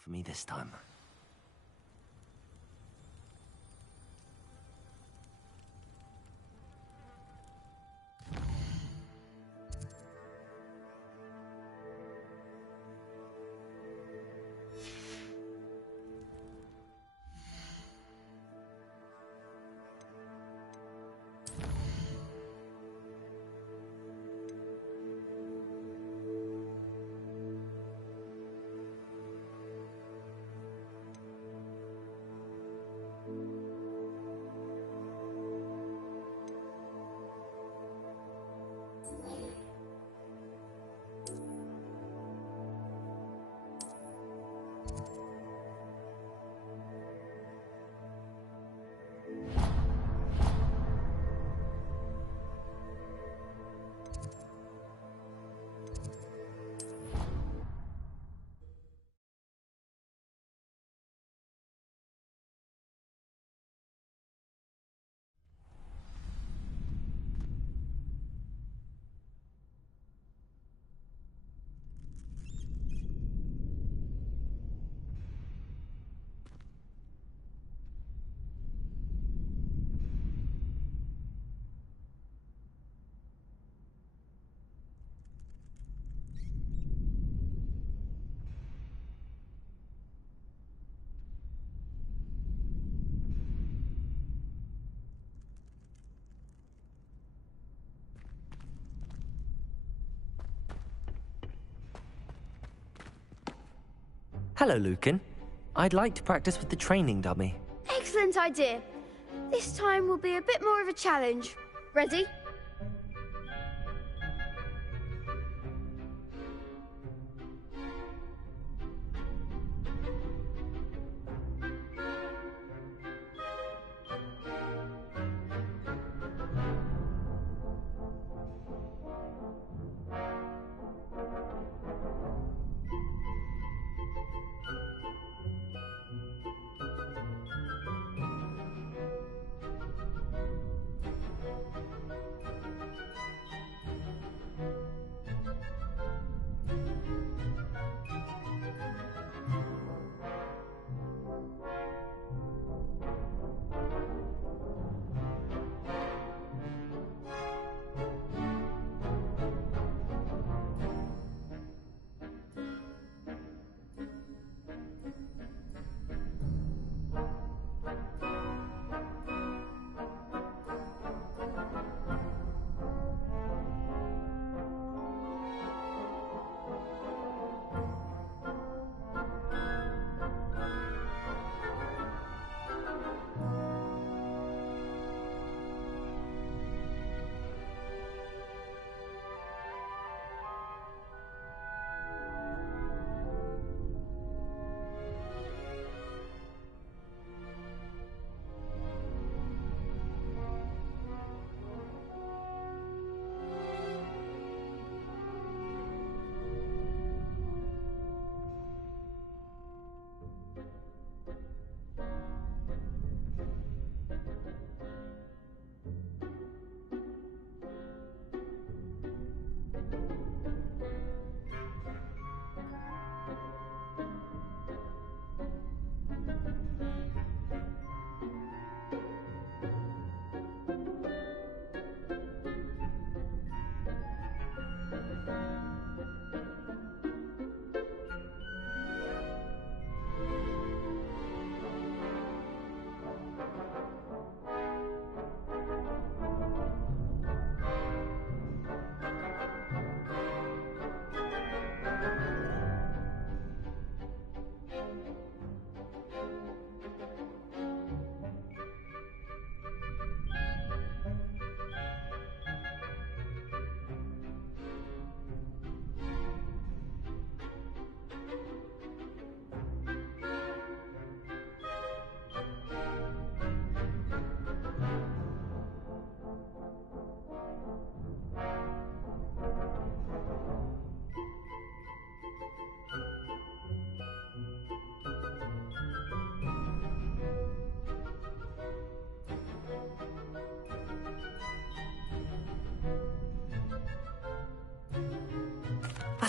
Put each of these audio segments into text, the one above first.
for me this time. Hello, Lucan. I'd like to practice with the training dummy. Excellent idea. This time will be a bit more of a challenge. Ready?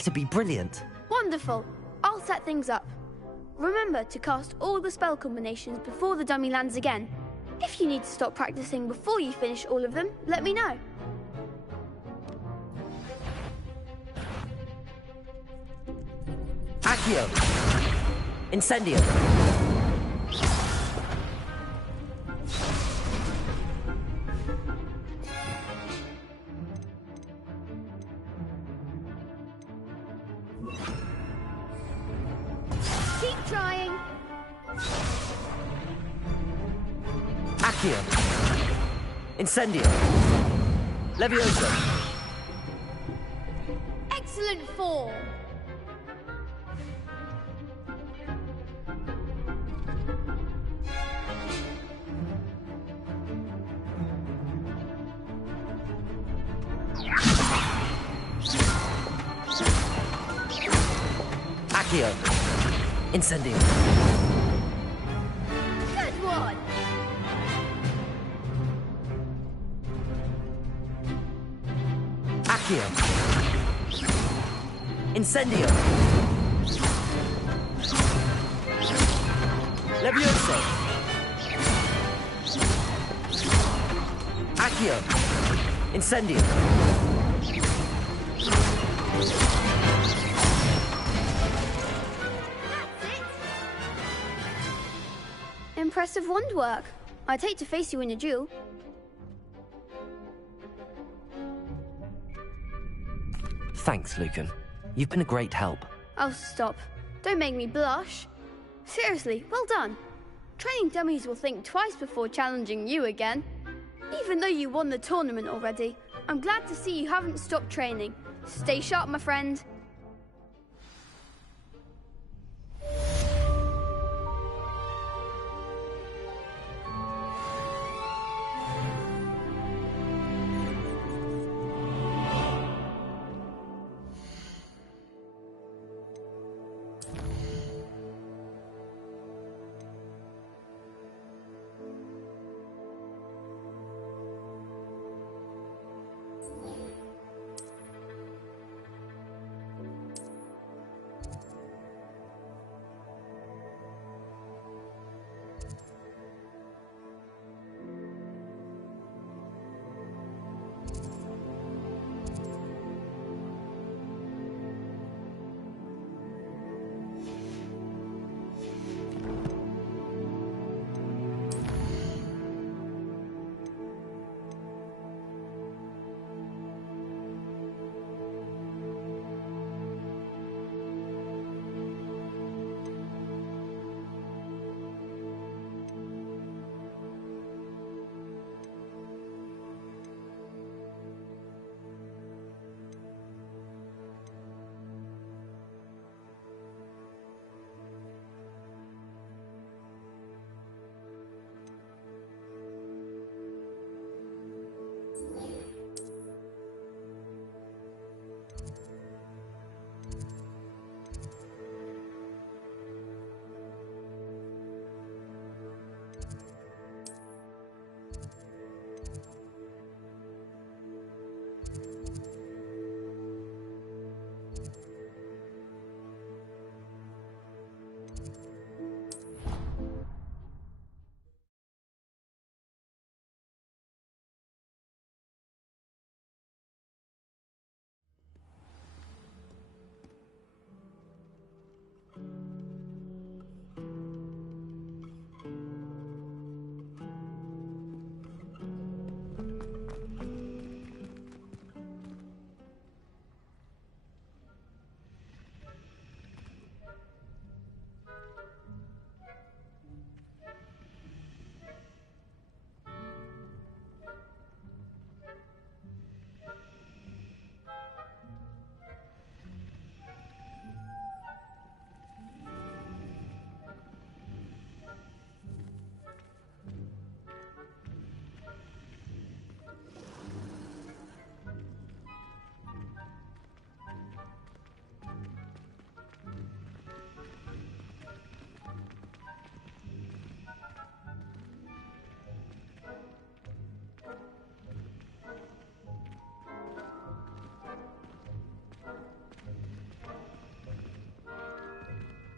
That'd be brilliant. Wonderful. I'll set things up. Remember to cast all the spell combinations before the dummy lands again. If you need to stop practicing before you finish all of them, let me know. Accio! Incendio! Keep trying. Accio! Incendio! Levioso! Excellent form. Accio! Incendio! Good one. Accio! Incendio! Levioso! Accio! Incendio! Impressive wand work. I'd hate to face you in a duel. Thanks, Lucan. You've been a great help. Oh, stop. Don't make me blush. Seriously, well done. Training dummies will think twice before challenging you again. Even though you won the tournament already, I'm glad to see you haven't stopped training. Stay sharp, my friend.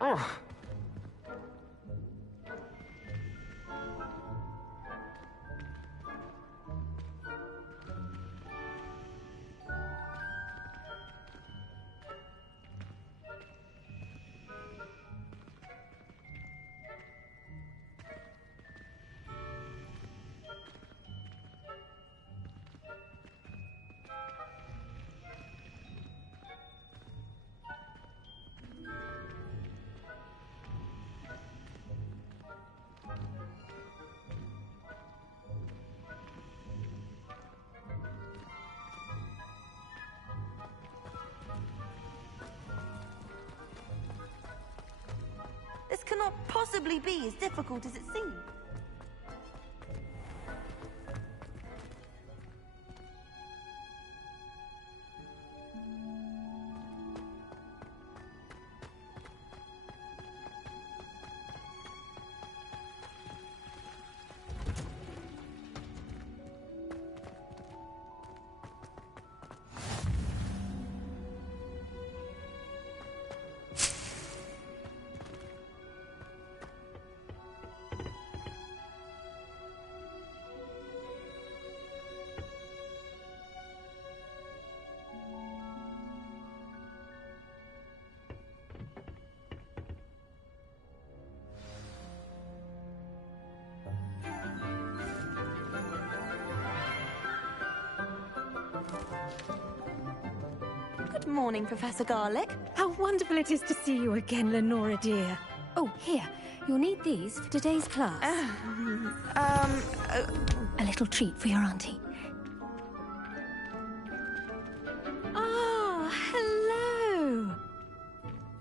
Oh, cannot possibly be as difficult as it seems. Good morning, Professor Garlick. How wonderful it is to see you again, Lenora dear. Oh, here. You'll need these for today's class. A little treat for your auntie. Ah, hello.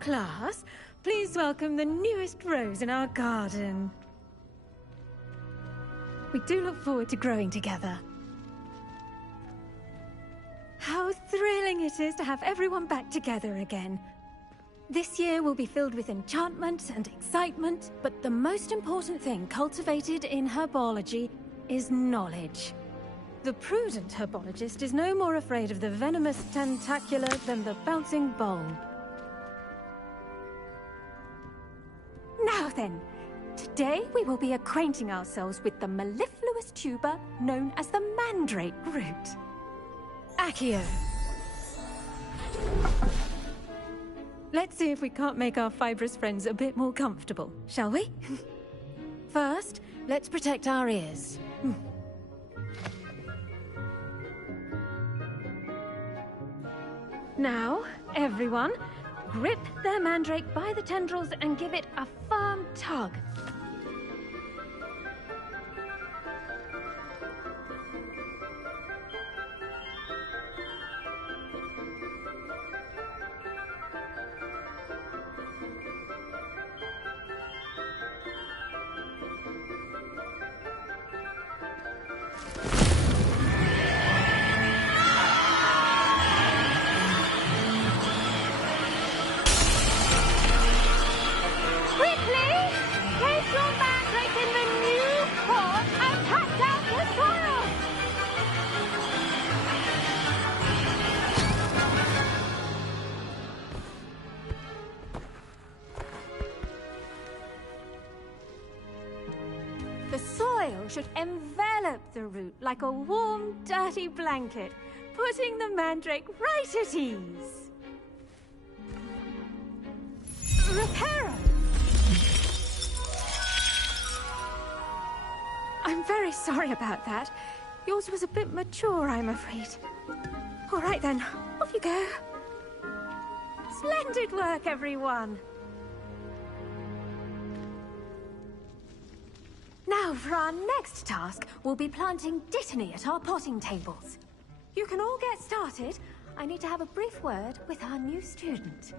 Class, please welcome the newest rose in our garden. We do look forward to growing together. How thrilling it is to have everyone back together again. This year will be filled with enchantment and excitement, but the most important thing cultivated in herbology is knowledge. The prudent herbologist is no more afraid of the venomous tentacula than the bouncing bulb. Now then, today we will be acquainting ourselves with the mellifluous tuber known as the mandrake root. Accio. Let's see if we can't make our fibrous friends a bit more comfortable, shall we? First, let's protect our ears. Now, everyone, grip their mandrake by the tendrils and give it a firm tug. The soil should envelop the root like a warm, dirty blanket, putting the mandrake right at ease. Reparo! I'm very sorry about that. Yours was a bit mature, I'm afraid. All right then, off you go. Splendid work, everyone! Now, for our next task, we'll be planting Dittany at our potting tables. You can all get started. I need to have a brief word with our new student.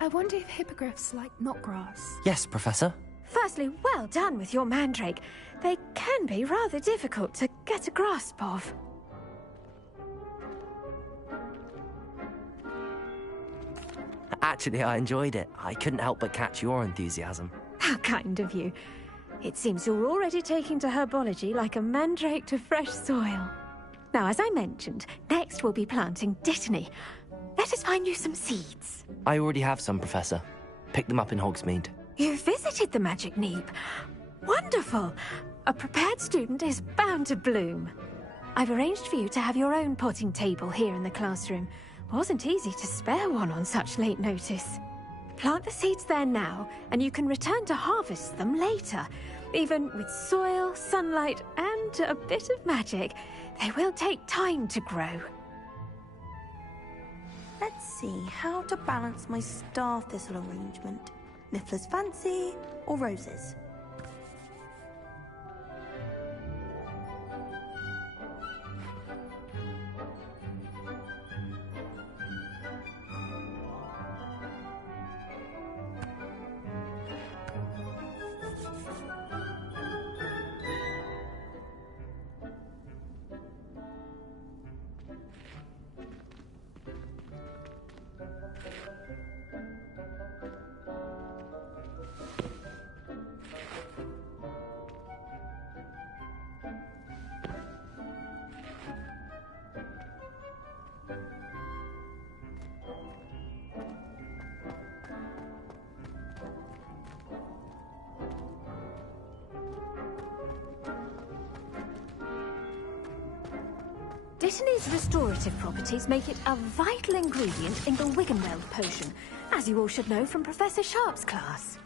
I wonder if hippogriffs like knotgrass. Yes, Professor. Firstly, well done with your mandrake. They can be rather difficult to get a grasp of. Actually, I enjoyed it. I couldn't help but catch your enthusiasm. How kind of you. It seems you're already taking to herbology like a mandrake to fresh soil. Now, as I mentioned, next we'll be planting Dittany. Let us find you some seeds. I already have some, Professor. Picked them up in Hogsmeade. You visited the Magic Neep. Wonderful. A prepared student is bound to bloom. I've arranged for you to have your own potting table here in the classroom. Wasn't easy to spare one on such late notice. Plant the seeds there now, and you can return to harvest them later. Even with soil, sunlight, and a bit of magic, they will take time to grow. Let's see how to balance my star thistle arrangement. Niffler's fancy or roses? Dittany's restorative properties make it a vital ingredient in the Wiggenweld potion, as you all should know from Professor Sharp's class.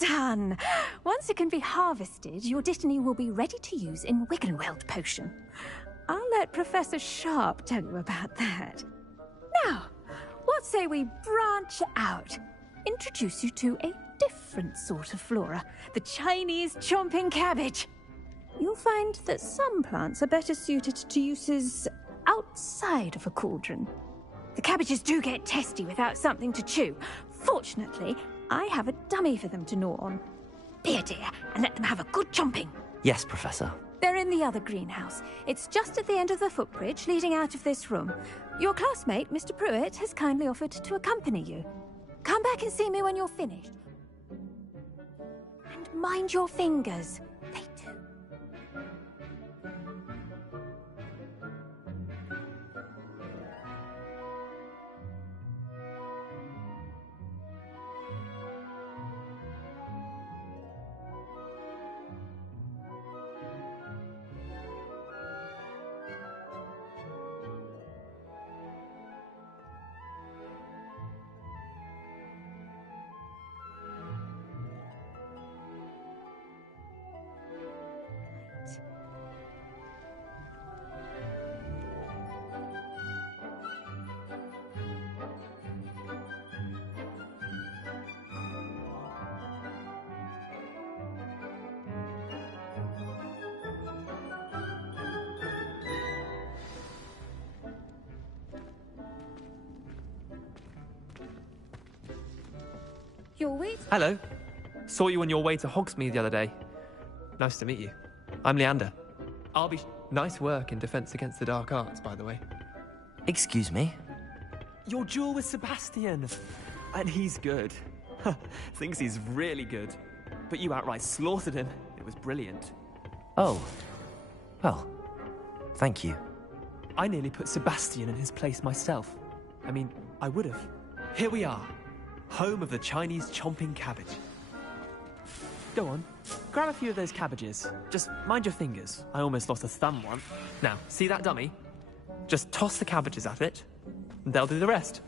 Done! Once it can be harvested, your Dittany will be ready to use in Wiggenweld potion. I'll let Professor Sharp tell you about that. Now, what say we branch out? Introduce you to a different sort of flora, the Chinese chomping cabbage. You'll find that some plants are better suited to uses outside of a cauldron. The cabbages do get testy without something to chew. Fortunately, I have a dummy for them to gnaw on. Be a dear and let them have a good chomping. Yes, Professor. They're in the other greenhouse. It's just at the end of the footbridge leading out of this room. Your classmate, Mr. Pruitt, has kindly offered to accompany you. Come back and see me when you're finished. And mind your fingers. They do. You're waiting. Hello. Saw you on your way to Hogsmeade the other day. Nice to meet you. I'm Leander. I'll be... Nice work in Defense Against the Dark Arts, by the way. Excuse me? Your duel with Sebastian. And he's good. Thinks he's really good. But you outright slaughtered him. It was brilliant. Oh. Well, thank you. I nearly put Sebastian in his place myself. I mean, I would have. Here we are. Home of the Chinese chomping cabbage. Go on, grab a few of those cabbages. Just mind your fingers. I almost lost a thumb once. Now, see that dummy? Just toss the cabbages at it, and they'll do the rest.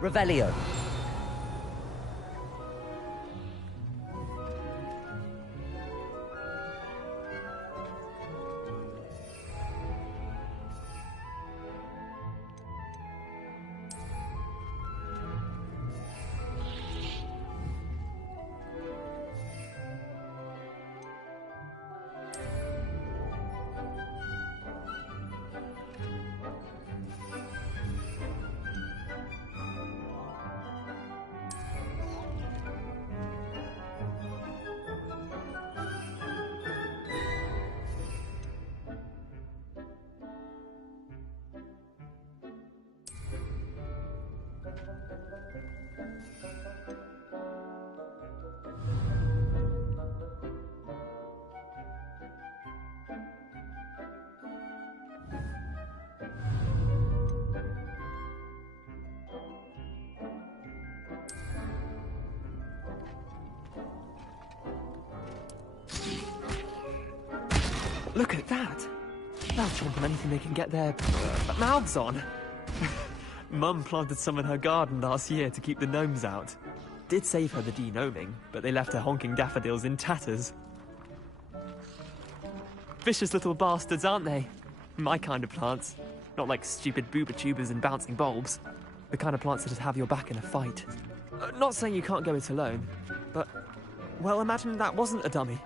Revelio. Look at that. They'll chomp on anything they can get their mouths on. Mum planted some in her garden last year to keep the gnomes out. Did save her the de-gnoming, but they left her honking daffodils in tatters. Vicious little bastards, aren't they? My kind of plants. Not like stupid booba tubers and bouncing bulbs. The kind of plants that just have your back in a fight. Not saying you can't go it alone, but, well, imagine that wasn't a dummy.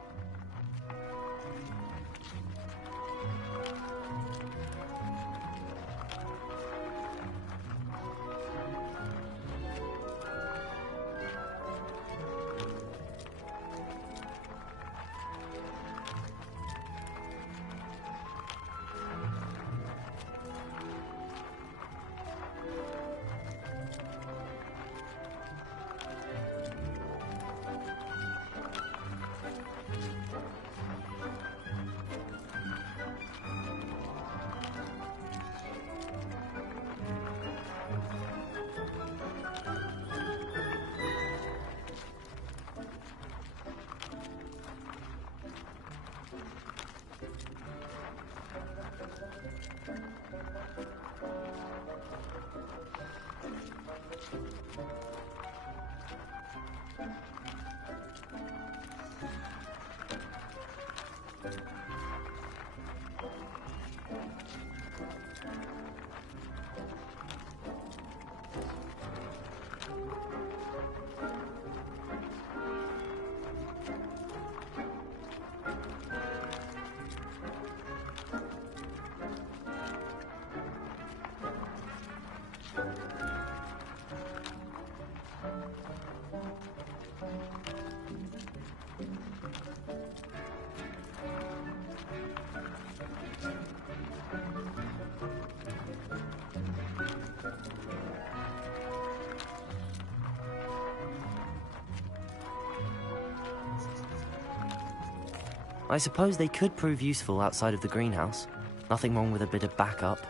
I suppose they could prove useful outside of the greenhouse. Nothing wrong with a bit of backup,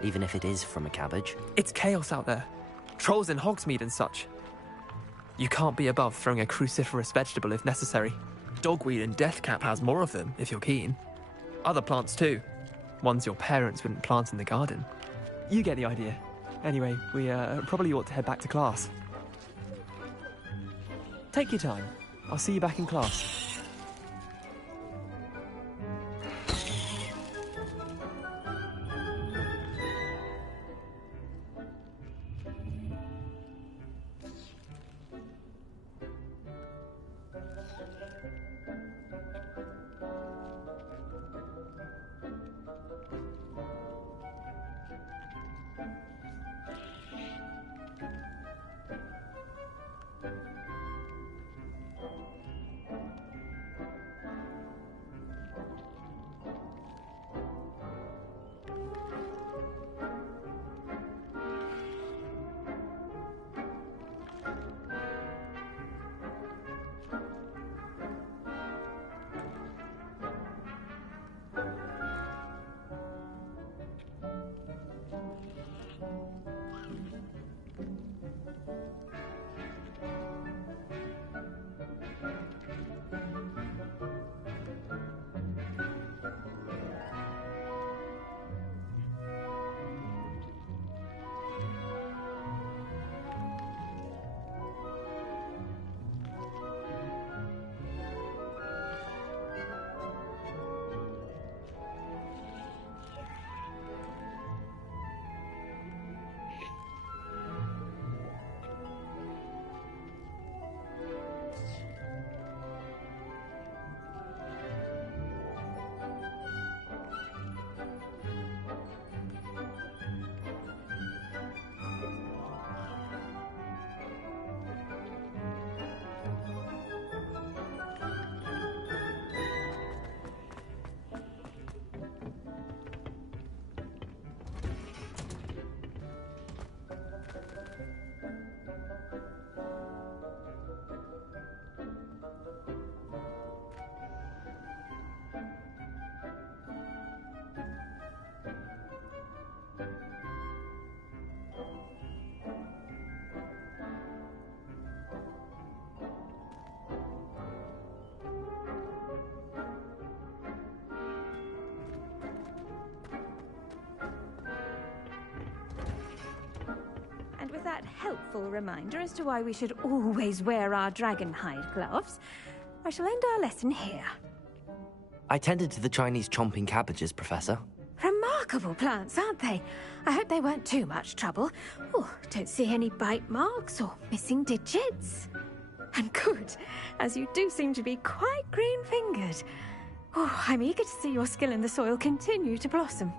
even if it is from a cabbage. It's chaos out there. Trolls in Hogsmeade and such. You can't be above throwing a cruciferous vegetable if necessary. Dogweed and deathcap has more of them, if you're keen. Other plants too. Ones your parents wouldn't plant in the garden. You get the idea. Anyway, we probably ought to head back to class. Take your time. I'll see you back in class. helpful reminder as to why we should always wear our dragon hide gloves, I shall end our lesson here. I tended to the Chinese chomping cabbages, Professor. Remarkable plants, aren't they? I hope they weren't too much trouble. Oh, don't see any bite marks or missing digits. And good, as you do seem to be quite green-fingered. Oh, I'm eager to see your skill in the soil continue to blossom.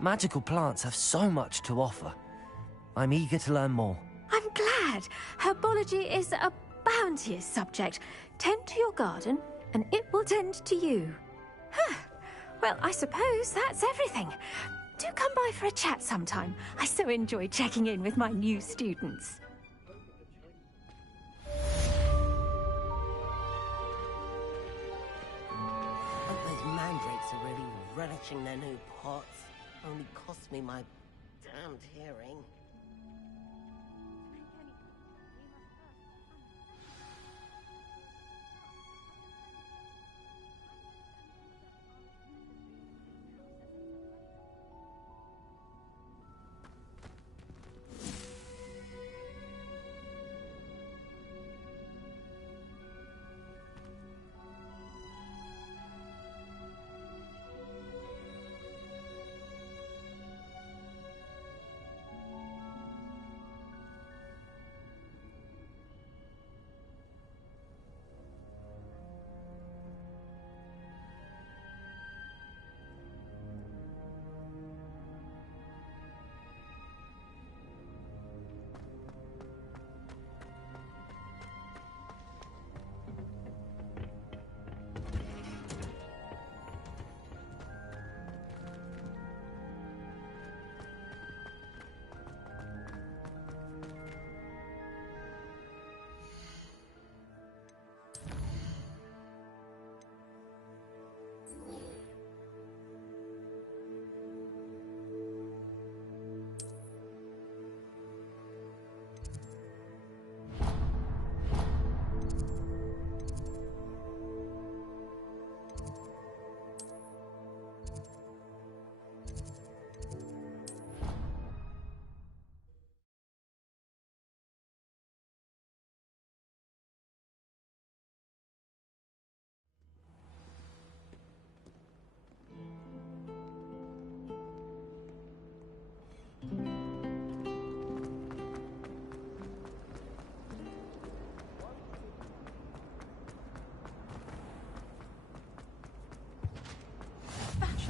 Magical plants have so much to offer. I'm eager to learn more. I'm glad. Herbology is a bounteous subject. Tend to your garden, and it will tend to you. Huh. Well, I suppose that's everything. Do come by for a chat sometime. I so enjoy checking in with my new students. Hope those mandrakes are really relishing their new pots. Only cost me my damned hearing.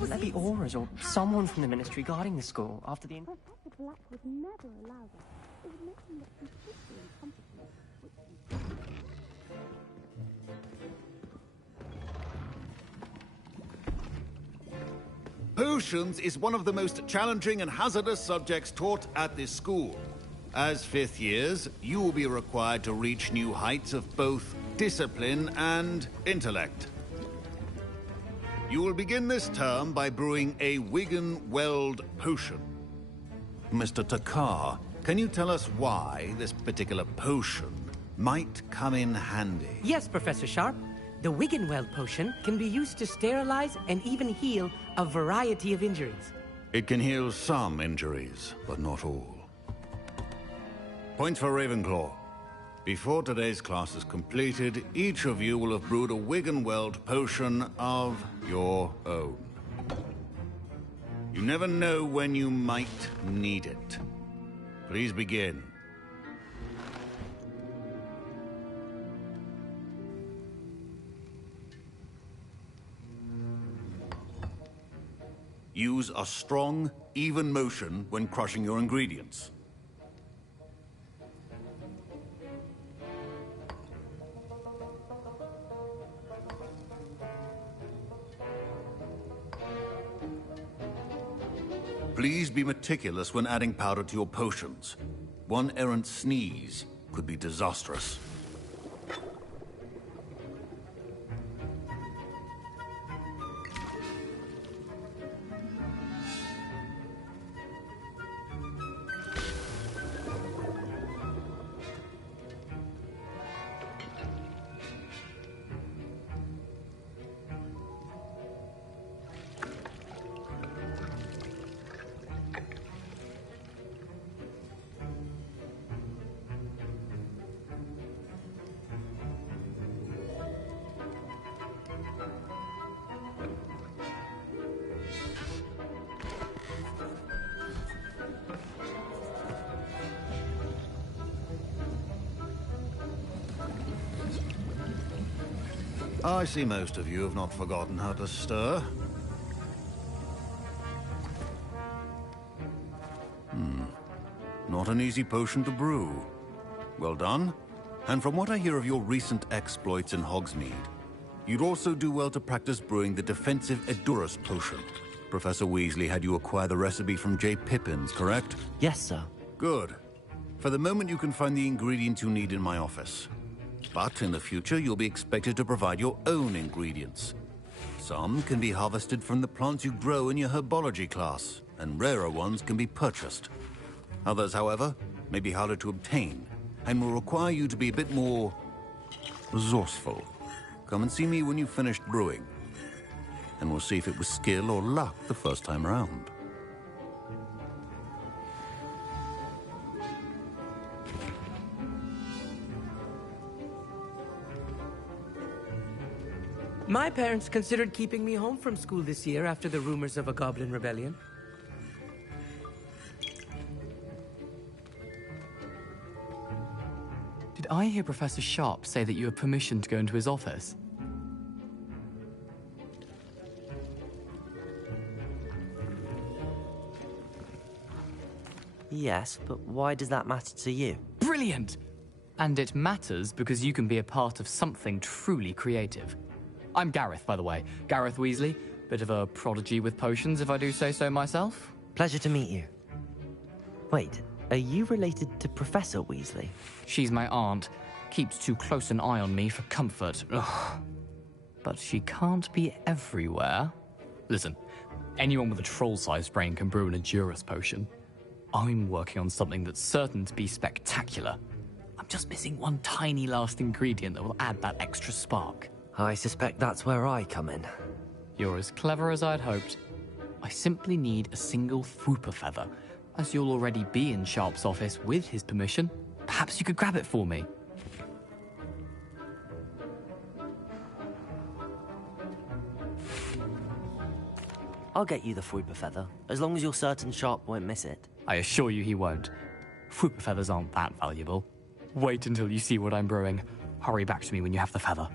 Shouldn't there be auras or someone from the ministry guarding the school after the... Professor Black would never allow that. It would make him look completely incompetent. Potions is one of the most challenging and hazardous subjects taught at this school. As fifth years, you will be required to reach new heights of both discipline and intellect. You will begin this term by brewing a Wigan-Weld potion. Mr. Takar, can you tell us why this particular potion might come in handy? Yes, Professor Sharp. The Wiggenweld potion can be used to sterilize and even heal a variety of injuries. It can heal some injuries, but not all. Points for Ravenclaw. Before today's class is completed, each of you will have brewed a Wiggenweld potion of your own. You never know when you might need it. Please begin. Use a strong, even motion when crushing your ingredients. Please be meticulous when adding powder to your potions. One errant sneeze could be disastrous. I see most of you have not forgotten how to stir. Not an easy potion to brew. Well done. And from what I hear of your recent exploits in Hogsmeade, you'd also do well to practice brewing the defensive Edurus potion. Professor Weasley had you acquire the recipe from J. Pippins, correct? Yes, sir. Good. For the moment, you can find the ingredients you need in my office. But in the future, you'll be expected to provide your own ingredients. Some can be harvested from the plants you grow in your herbology class, and rarer ones can be purchased. Others, however, may be harder to obtain, and will require you to be a bit more resourceful. Come and see me when you've finished brewing, and we'll see if it was skill or luck the first time around. My parents considered keeping me home from school this year after the rumors of a goblin rebellion. Did I hear Professor Sharp say that you have permission to go into his office? Yes, but why does that matter to you? Brilliant! And it matters because you can be a part of something truly creative. I'm Gareth, by the way. Gareth Weasley. Bit of a prodigy with potions, if I do say so myself. Pleasure to meet you. Wait, are you related to Professor Weasley? She's my aunt. Keeps too close an eye on me for comfort. Ugh. But she can't be everywhere. Listen, anyone with a troll-sized brain can brew an Edurus potion. I'm working on something that's certain to be spectacular. I'm just missing one tiny last ingredient that will add that extra spark. I suspect that's where I come in. You're as clever as I'd hoped. I simply need a single Fwooper feather. As you'll already be in Sharp's office with his permission, perhaps you could grab it for me. I'll get you the Fwooper feather, as long as you're certain Sharp won't miss it. I assure you he won't. Fwooper feathers aren't that valuable. Wait until you see what I'm brewing. Hurry back to me when you have the feather.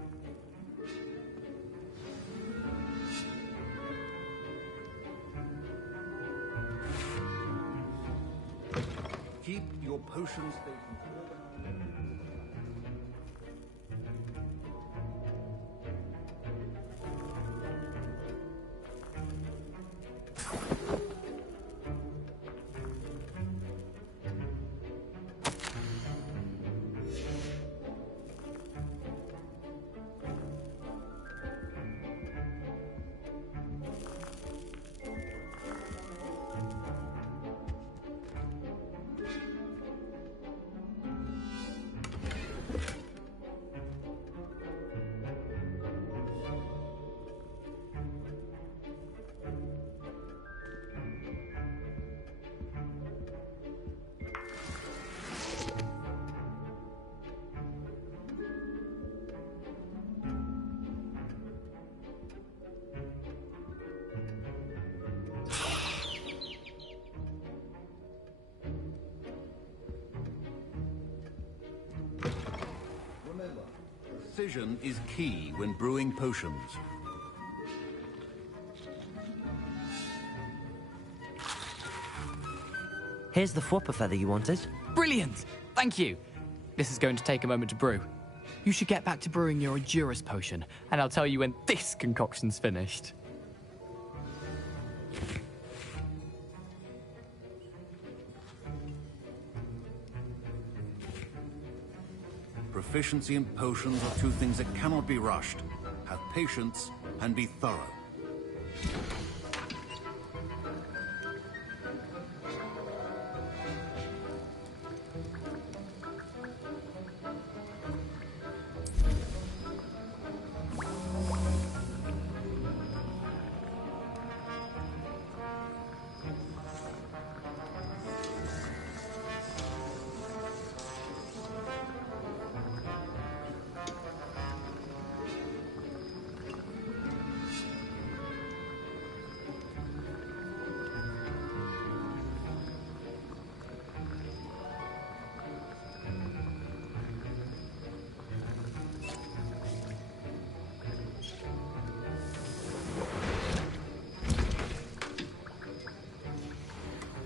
Keep your potions. Precision is key when brewing potions. Here's the Fwooper feather you wanted. Brilliant! Thank you! This is going to take a moment to brew. You should get back to brewing your Edurus potion, and I'll tell you when this concoction's finished. Proficiency in potions are two things that cannot be rushed. Have patience and be thorough.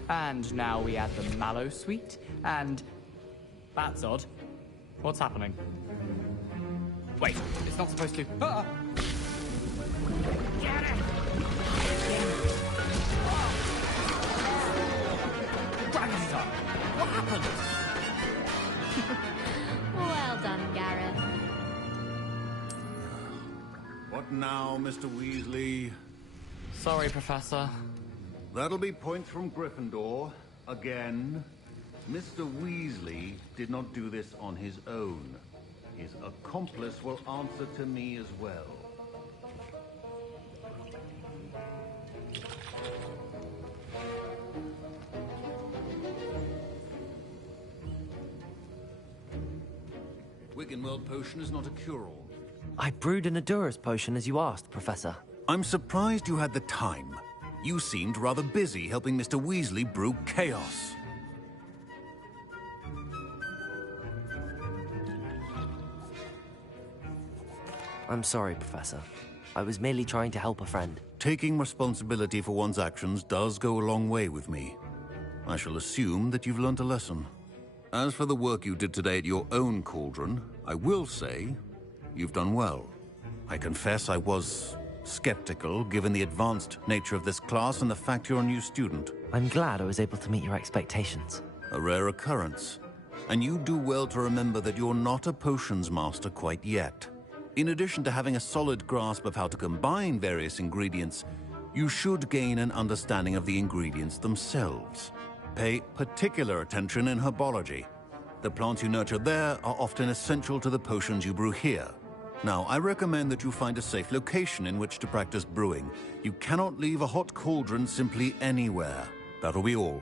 And now we add the mallow sweet, and... That's odd. What's happening? Wait, it's not supposed to... Ah! Get it! Dragon's Tongue! What happened? Well done, Gareth. What now, Mr. Weasley? Sorry, Professor. That'll be points from Gryffindor. Again. Mr. Weasley did not do this on his own. His accomplice will answer to me as well. Wiggenweld potion is not a cure-all. I brewed an Adura's potion as you asked, Professor. I'm surprised you had the time. You seemed rather busy helping Mr. Weasley brew chaos. I'm sorry, Professor. I was merely trying to help a friend. Taking responsibility for one's actions does go a long way with me. I shall assume that you've learnt a lesson. As for the work you did today at your own cauldron, I will say you've done well. I confess I was skeptical, given the advanced nature of this class and the fact you're a new student. I'm glad I was able to meet your expectations. A rare occurrence. And you do well to remember that you're not a potions master quite yet. In addition to having a solid grasp of how to combine various ingredients, you should gain an understanding of the ingredients themselves. Pay particular attention in herbology. The plants you nurture there are often essential to the potions you brew here. Now, I recommend that you find a safe location in which to practice brewing. You cannot leave a hot cauldron simply anywhere. That'll be all.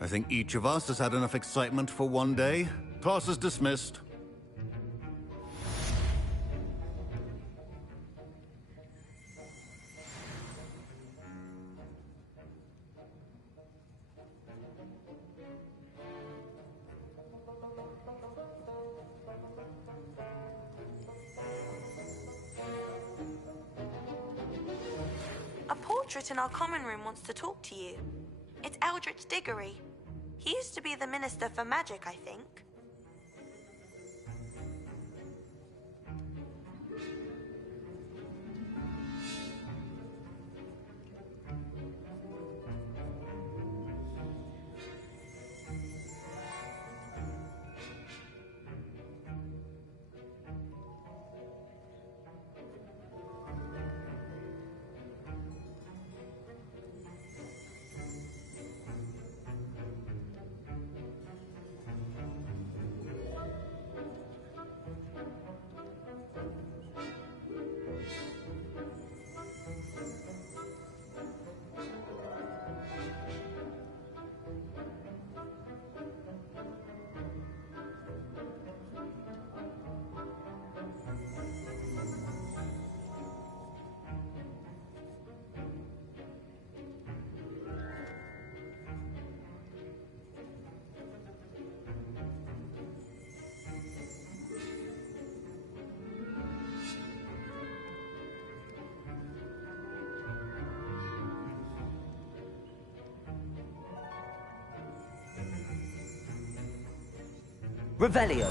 I think each of us has had enough excitement for one day. Class is dismissed. A portrait in our common room wants to talk to you. It's Eldritch Diggory. He used to be the Minister for Magic, I think. Revelio.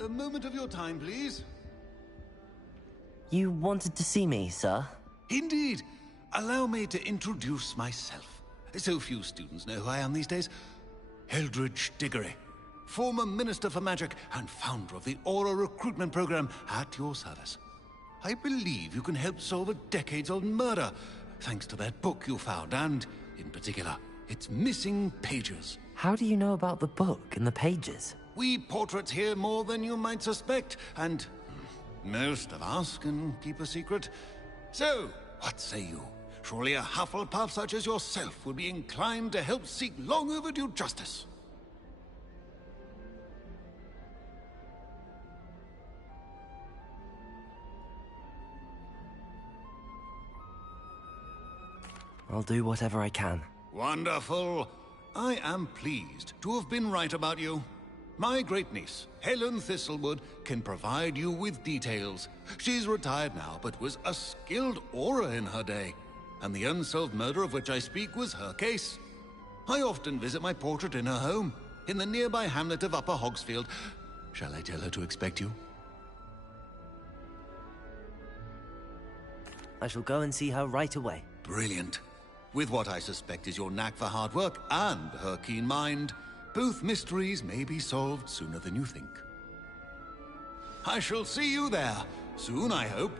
A moment of your time, please. You wanted to see me, sir? Indeed. Allow me to introduce myself. So few students know who I am these days. Eldridge Diggory, former Minister for Magic and founder of the Aura recruitment program, at your service. I believe you can help solve a decades-old murder, thanks to that book you found, and, in particular, its missing pages. How do you know about the book and the pages? We portraits hear more than you might suspect, and most of us can keep a secret. So, what say you? Surely a Hufflepuff such as yourself would be inclined to help seek long overdue justice. I'll do whatever I can. Wonderful. I am pleased to have been right about you. My great-niece, Helen Thistlewood, can provide you with details. She's retired now, but was a skilled aura in her day. And the unsolved murder of which I speak was her case. I often visit my portrait in her home, in the nearby hamlet of Upper Hogsfield. Shall I tell her to expect you? I shall go and see her right away. Brilliant. With what I suspect is your knack for hard work and her keen mind, both mysteries may be solved sooner than you think. I shall see you there, soon I hope.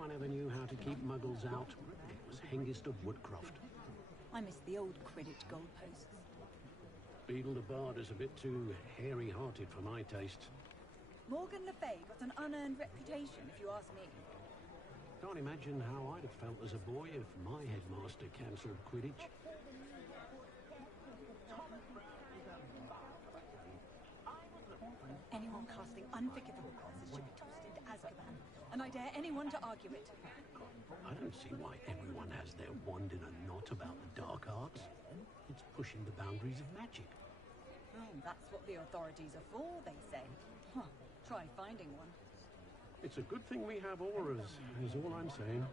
anyone ever knew how to keep muggles out, it was Hengist of Woodcroft. I miss the old Quidditch goalposts. Beadle the Bard is a bit too hairy-hearted for my taste. Morgan Le Fay got an unearned reputation, if you ask me. Can't imagine how I'd have felt as a boy if my headmaster cancelled Quidditch. Anyone casting unforgivable crosses should be tossed into Azkaban, and I dare anyone to argue it. I don't see why everyone has their wand in a knot about the dark arts. It's pushing the boundaries of magic. Oh, that's what the authorities are for, they say. Huh, try finding one. It's a good thing we have auras, is all I'm saying.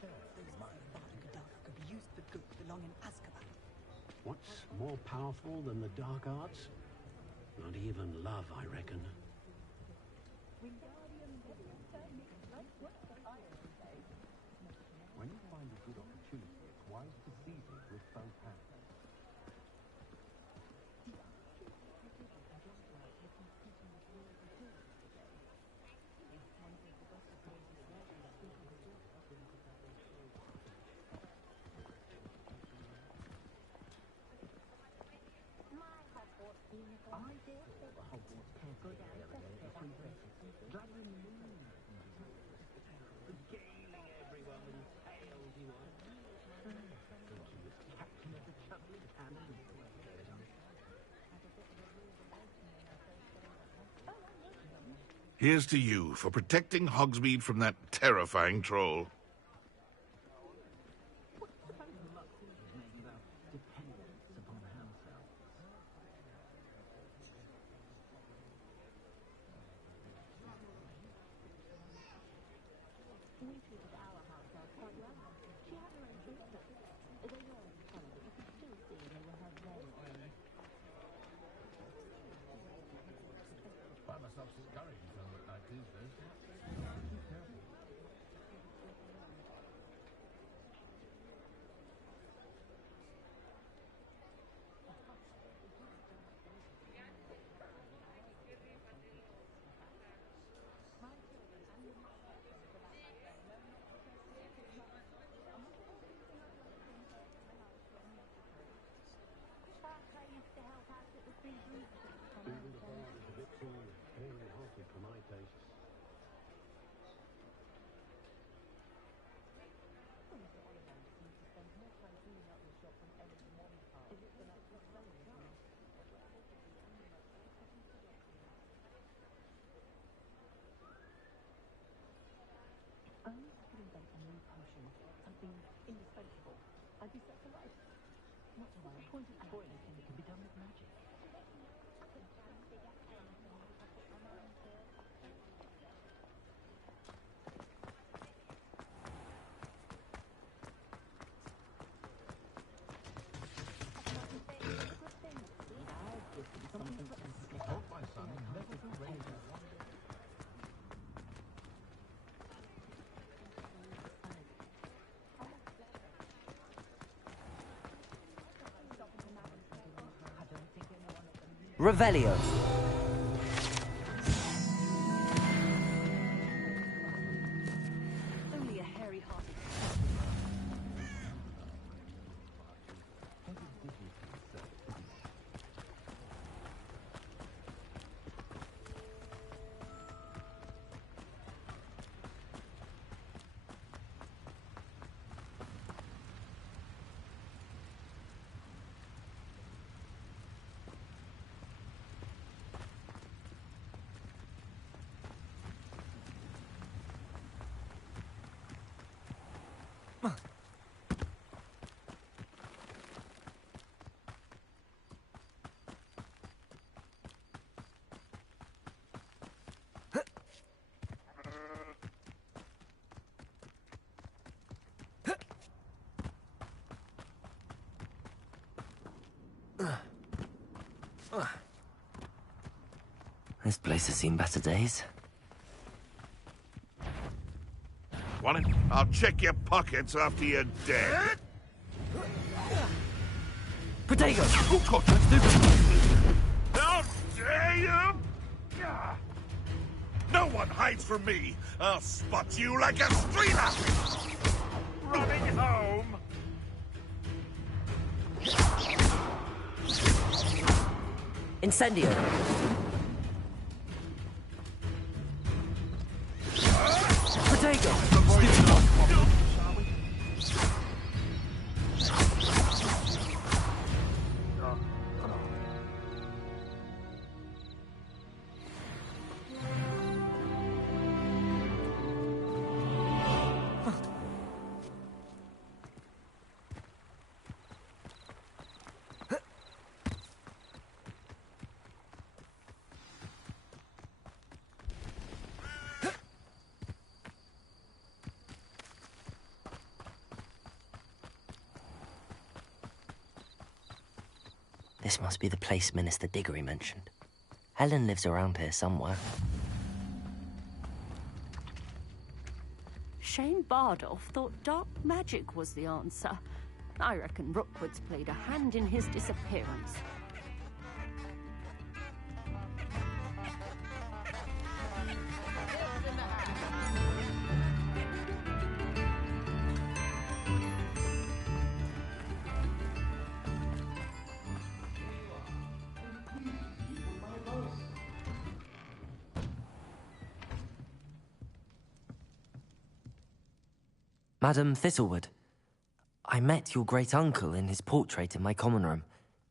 Could be used for good belong in Azkaban. What's more powerful than the dark arts? Not even love, I reckon. When you find a good opportunity, it's wise to seize it with both hands. I dare say the Hogwarts can't go down gathering the moon, regaling everyone with his tales, you know. Think he was captain of the Chubbling Hammer. Here's to you for protecting Hogsmeade from that terrifying troll. Find myself some courage in something like these days. Beadle the Bard is a bit too hairy-hearted for my tastes. I need to invent a new potion, something indispensable. I'd be set for life. What's the point of toiling if it can be done with magic? My son, never to raise a Revelio. Only a hairy-hearted. This place has seen better days. Want it? I'll check your pockets after you're dead. Protego! Oh, God, let's do this. How dare you! No one hides from me! I'll spot you like a streamer! Running home! Incendio! Protego! This must be the place Minister Diggory mentioned. Helen lives around here somewhere. Shane Bardolph thought dark magic was the answer. I reckon Rookwood's played a hand in his disappearance. Madam Thistlewood, I met your great-uncle in his portrait in my common room.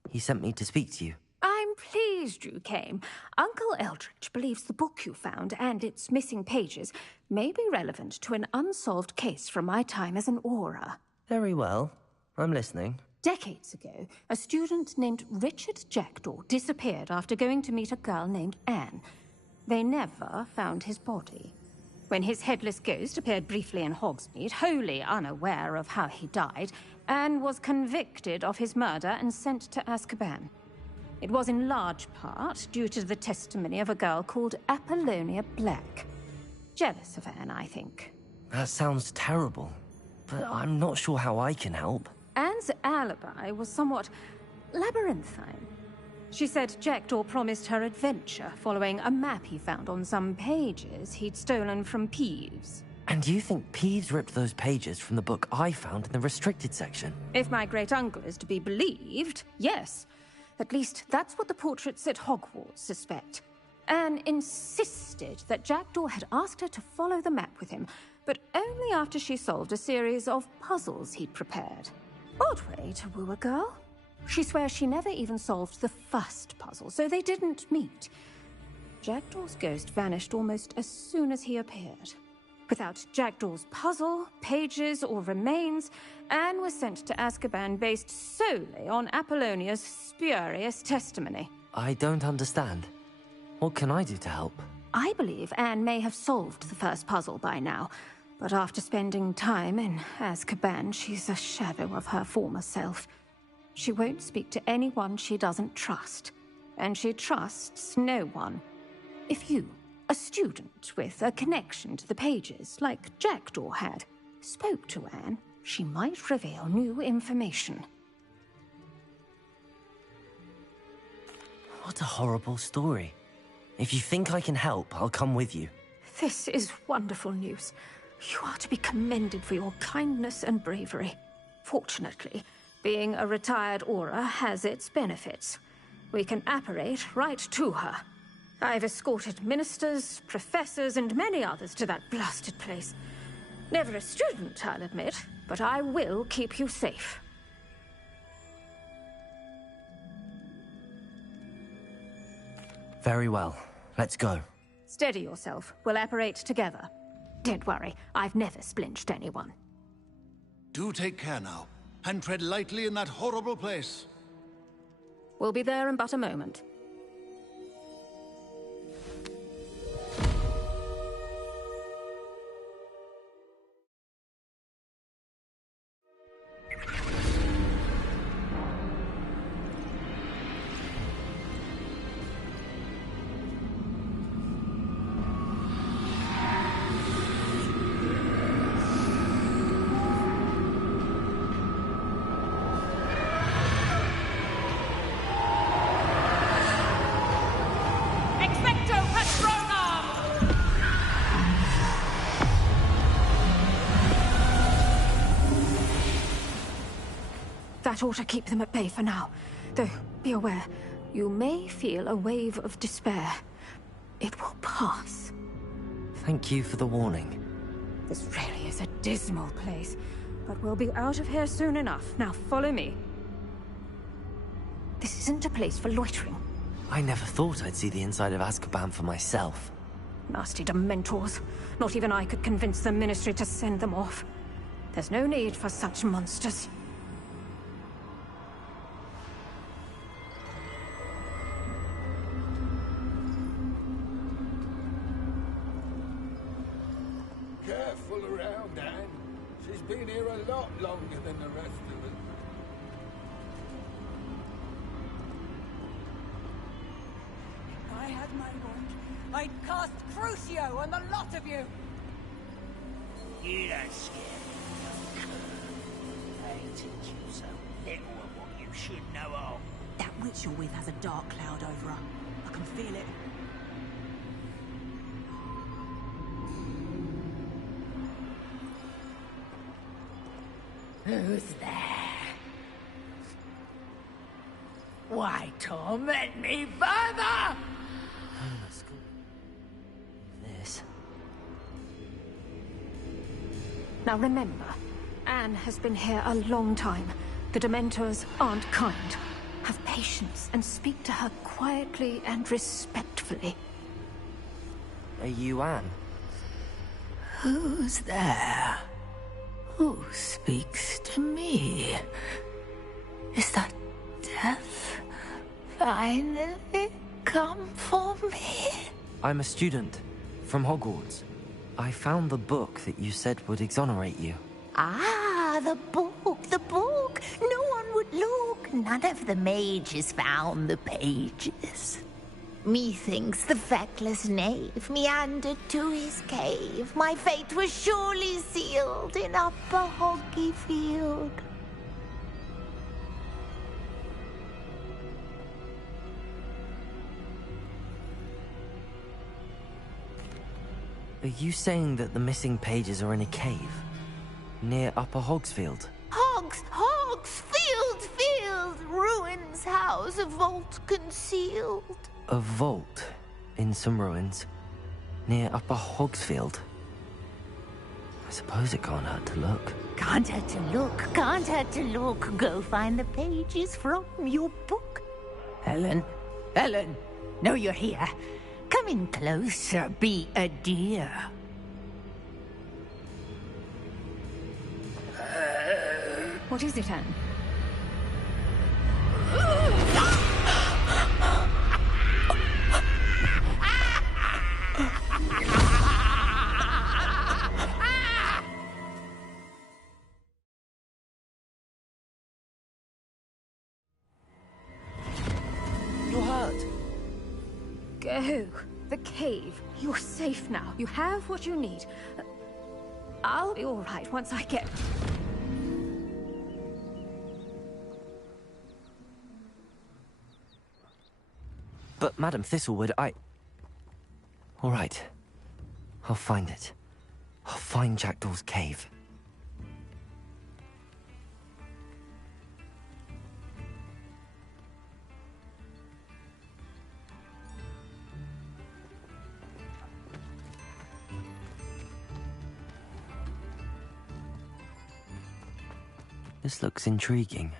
He sent me to speak to you. I'm pleased you came. Uncle Eldridge believes the book you found and its missing pages may be relevant to an unsolved case from my time as an aura. Very well. I'm listening. Decades ago, a student named Richard Jackdaw disappeared after going to meet a girl named Anne. They never found his body. When his headless ghost appeared briefly in Hogsmeade, wholly unaware of how he died, Anne was convicted of his murder and sent to Azkaban. It was in large part due to the testimony of a girl called Apollonia Black. Jealous of Anne, I think. That sounds terrible, but I'm not sure how I can help. Anne's alibi was somewhat labyrinthine. She said Jackdaw promised her adventure following a map he found on some pages he'd stolen from Peeves. And you think Peeves ripped those pages from the book I found in the restricted section? If my great-uncle is to be believed, yes. At least that's what the portraits at Hogwarts suspect. Anne insisted that Jackdaw had asked her to follow the map with him, but only after she solved a series of puzzles he'd prepared. Odd way to woo a girl. She swears she never even solved the first puzzle, so they didn't meet. Jackdaw's ghost vanished almost as soon as he appeared. Without Jackdaw's puzzle, pages, or remains, Anne was sent to Azkaban based solely on Apollonia's spurious testimony. I don't understand. What can I do to help? I believe Anne may have solved the first puzzle by now, but after spending time in Azkaban, she's a shadow of her former self. She won't speak to anyone she doesn't trust, and she trusts no one. If you, a student with a connection to the pages, like Jackdaw had, spoke to Anne, she might reveal new information. What a horrible story. If you think I can help, I'll come with you. This is wonderful news. You are to be commended for your kindness and bravery. Fortunately, being a retired aura has its benefits. We can apparate right to her. I've escorted ministers, professors, and many others to that blasted place. Never a student, I'll admit, but I will keep you safe. Very well. Let's go. Steady yourself. We'll apparate together. Don't worry, I've never splinched anyone. Do take care now, and tread lightly in that horrible place. We'll be there in but a moment. That ought to keep them at bay for now. Though, be aware, you may feel a wave of despair. It will pass. Thank you for the warning. This really is a dismal place, but we'll be out of here soon enough. Now follow me. This isn't a place for loitering. I never thought I'd see the inside of Azkaban for myself. Nasty Dementors. Not even I could convince the Ministry to send them off. There's no need for such monsters. Careful around, Anne. She's been here a lot longer than the rest of us. If I had my wand, I'd cast Crucio on the lot of you! You don't scare me, they teach you so little of what you should know of. That witch you're with has a dark cloud over her. I can feel it. Who's there? Why torment me further? This. Now remember, Anne has been here a long time. The Dementors aren't kind. Have patience and speak to her quietly and respectfully. Are you Anne? Who's there? Who speaks to me? Is that death finally come for me? I'm a student from Hogwarts. I found the book that you said would exonerate you. Ah, the book, the book. No one would look. None of the mages found the pages. Methinks the feckless knave meandered to his cave. My fate was surely sealed in Upper Hoggyfield. Are you saying that the missing pages are in a cave? Near Upper Hogsfield? Field, ruins house, a vault concealed. A vault in some ruins near Upper Hogsfield. I suppose it can't hurt to look. Can't hurt to look. Go find the pages from your book. Helen, know you're here. Come in closer, be a dear. What is it, Anne? You're hurt. Go. The cave. You're safe now. You have what you need. I'll be all right once I get... But, Madam Thistlewood, All right. I'll find it. I'll find Jackdaw's cave. This looks intriguing.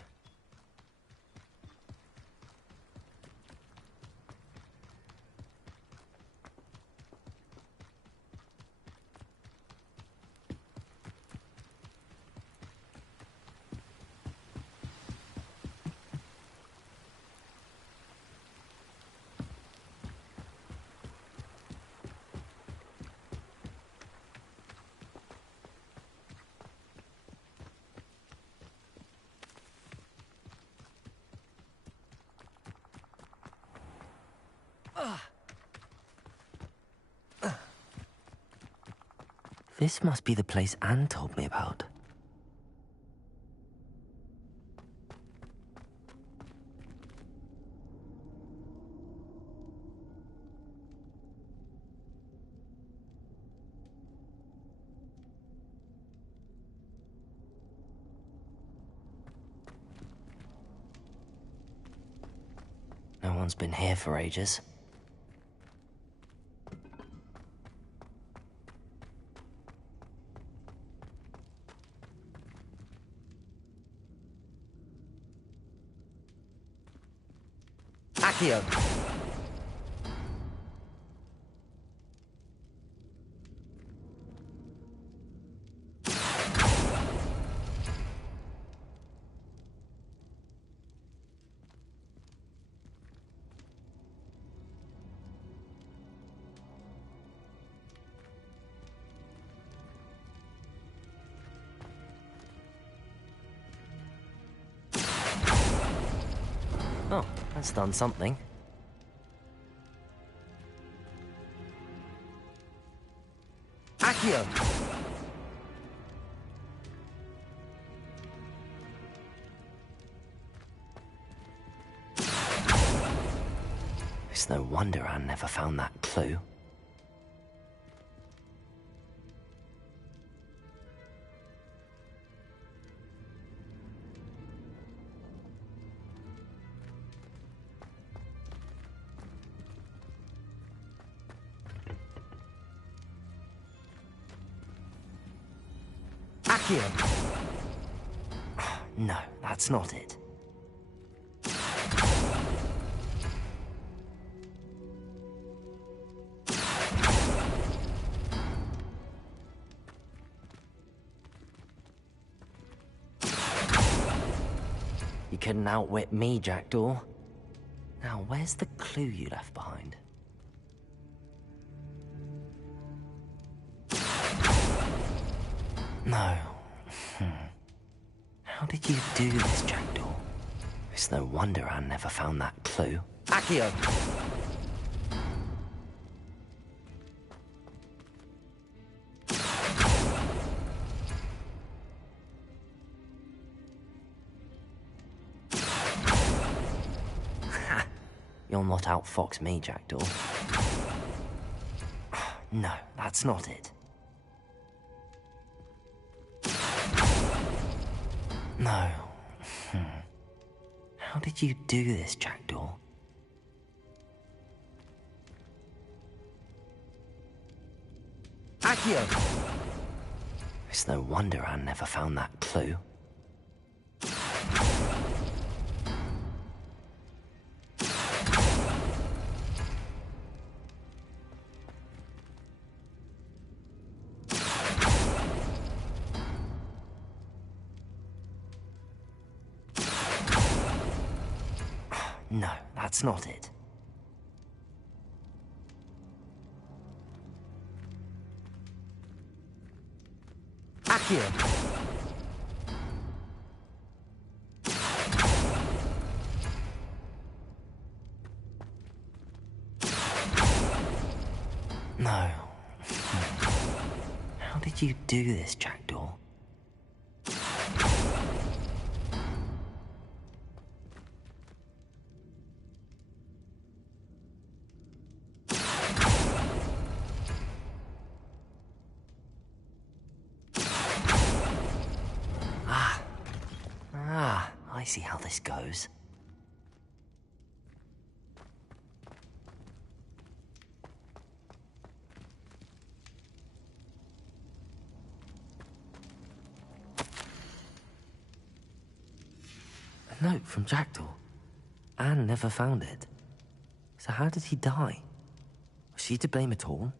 This must be the place Anne told me about. one's been here for ages. Accio! Oh, that's done something. Accio! It's no wonder Anne never found that clue. Accio! No, that's not it. You couldn't outwit me, Jackdaw. Now, where's the clue you left behind? No. How did you do this, Jackdaw? It's no wonder Anne never found that clue. Accio! You'll not outfox me, Jackdaw. No, that's not it. No. How did you do this, Jackdaw? Accio! It's no wonder Anne never found that clue. No, that's not it. Accio! No. How did you do this, Jackdaw? I see how this goes. A note from Jackdaw. Anne never found it. So how did he die? Was she to blame at all?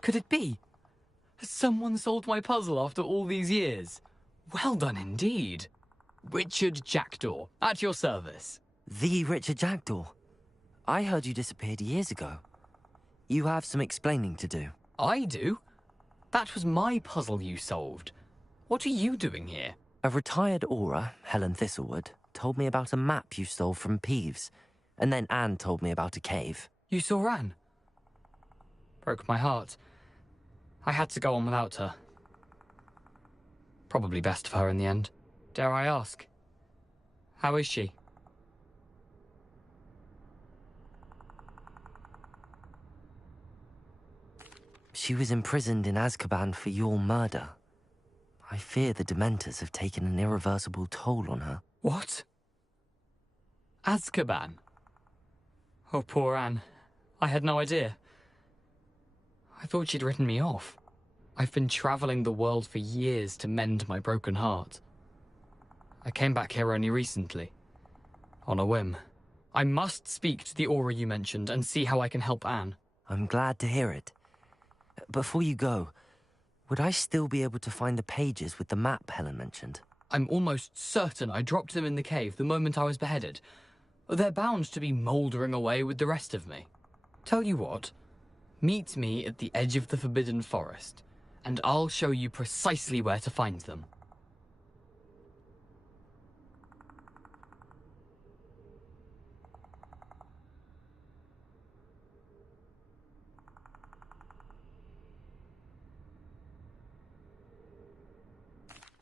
Could it be? Has someone solved my puzzle after all these years? Well done indeed. Richard Jackdaw, at your service. The Richard Jackdaw? I heard you disappeared years ago. You have some explaining to do. I do? That was my puzzle you solved. What are you doing here? A retired Aura, Helen Thistlewood, told me about a map you stole from Peeves. And then Anne told me about a cave. You saw Anne? Broke my heart. I had to go on without her. Probably best for her in the end. Dare I ask? How is she? She was imprisoned in Azkaban for your murder. I fear the Dementors have taken an irreversible toll on her. What? Azkaban? Oh, poor Anne. I had no idea. I thought she'd written me off. I've been traveling the world for years to mend my broken heart. I came back here only recently. On a whim. I must speak to the aura you mentioned and see how I can help Anne. I'm glad to hear it. Before you go, would I still be able to find the pages with the map Helen mentioned? I'm almost certain I dropped them in the cave the moment I was beheaded. They're bound to be mouldering away with the rest of me. Tell you what, meet me at the edge of the Forbidden Forest, and I'll show you precisely where to find them.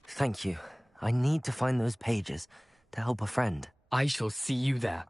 Thank you. I need to find those pages to help a friend. I shall see you there.